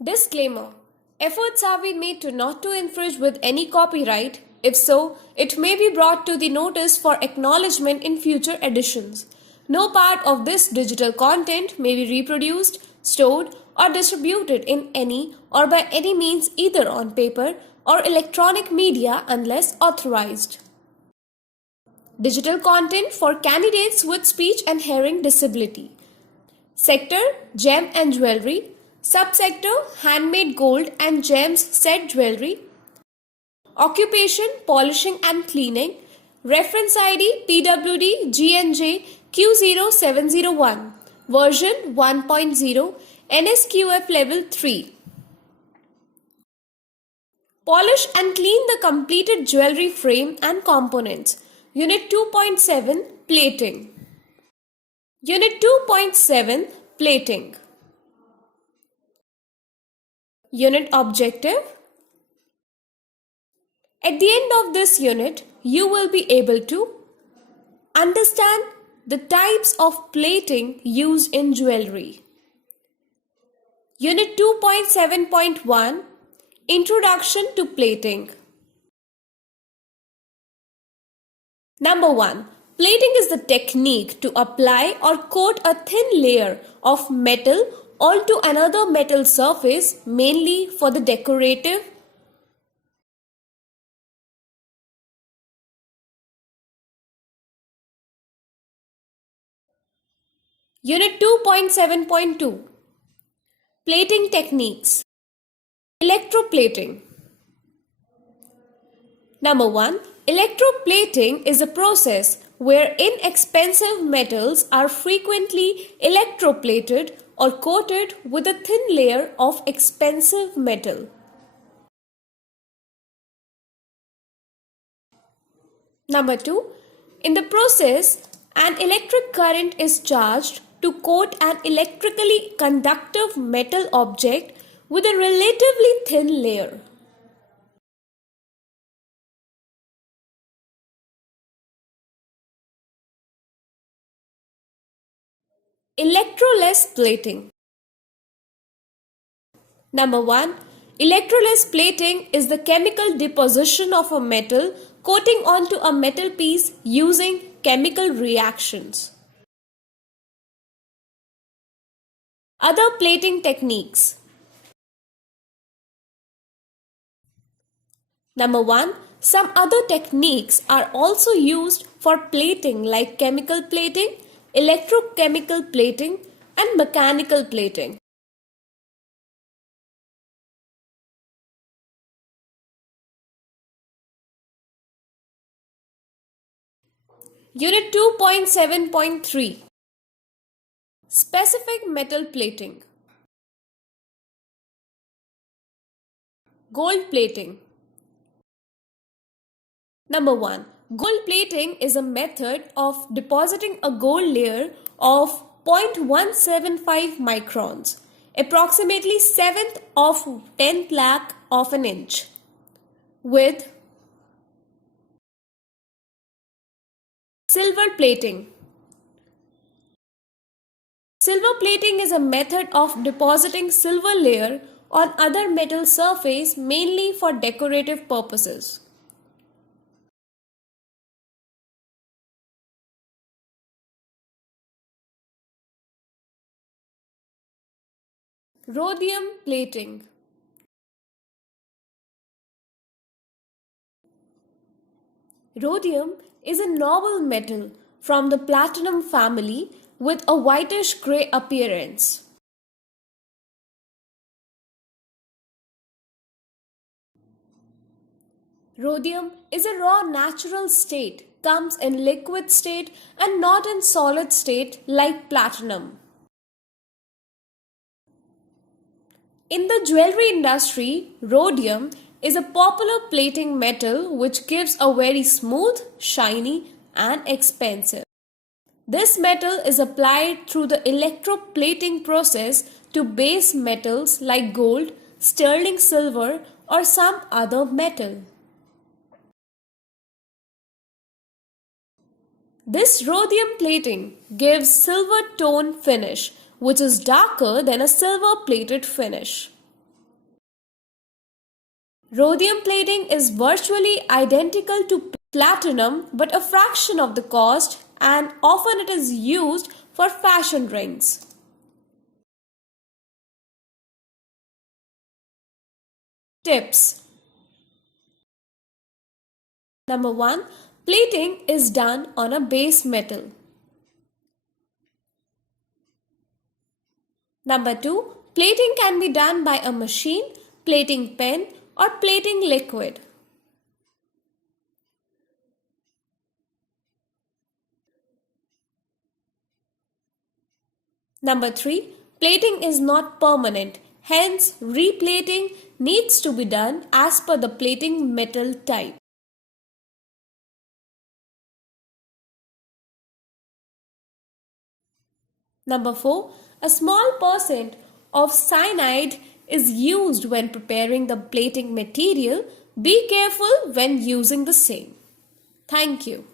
Disclaimer: efforts have been made to not to infringe with any copyright. If so, it may be brought to the notice for acknowledgement in future editions. No part of this digital content may be reproduced, stored, or distributed in any or by any means either on paper or electronic media unless authorized. Digital content for candidates with speech and hearing disability. Sector: Gem and Jewelry. Subsector: Handmade gold and gems set jewelry. Occupation: Polishing and cleaning. Reference ID: PWD GNJ Q0701. Version 1.0. NSQF Level 3. Polish and clean the completed jewelry frame and components. Unit 2.7 Plating. Unit 2.7 Plating. Unit objective. At the end of this unit, you will be able to understand the types of plating used in jewelry. Unit 2.7.1 Introduction to Plating. Number 1. Plating is the technique to apply or coat a thin layer of metal onto another metal surface, mainly for the decorative. Unit 2.7.2 Plating Techniques. Electroplating. Number 1. Electroplating is a process where inexpensive metals are frequently electroplated or coated with a thin layer of expensive metal. Number 2. In the process, an electric current is charged to coat an electrically conductive metal object with a relatively thin layer. Electroless plating. Number 1. Electroless plating is the chemical deposition of a metal coating onto a metal piece using chemical reactions. Other plating techniques. Number 1. Some other techniques are also used for plating like chemical plating, electrochemical plating, and mechanical plating. Unit 2.7.3 Specific metal plating. Gold plating. Number 1. Gold plating is a method of depositing a gold layer of 0.175 microns, approximately 1/7 of 10th lakh of an inch, with silver plating. Silver plating is a method of depositing silver layer on other metal surface, mainly for decorative purposes. Rhodium plating. Rhodium is a noble metal from the platinum family with a whitish grey appearance. Rhodium is a raw natural state, comes in liquid state and not in solid state like platinum. In the jewelry industry, rhodium is a popular plating metal which gives a very smooth, shiny, and expensive. This metal is applied through the electroplating process to base metals like gold, sterling silver, or some other metal. This rhodium plating gives silver tone finish, which is darker than a silver plated finish. Rhodium plating is virtually identical to platinum but a fraction of the cost, and often it is used for fashion rings. Tips. Number 1. Plating is done on a base metal. Number 2. Plating can be done by a machine, plating pen, or plating liquid. Number 3. Plating is not permanent, hence replating needs to be done as per the plating metal type. Number 4. A small percent of cyanide is used when preparing the plating material. Be careful when using the same. Thank you.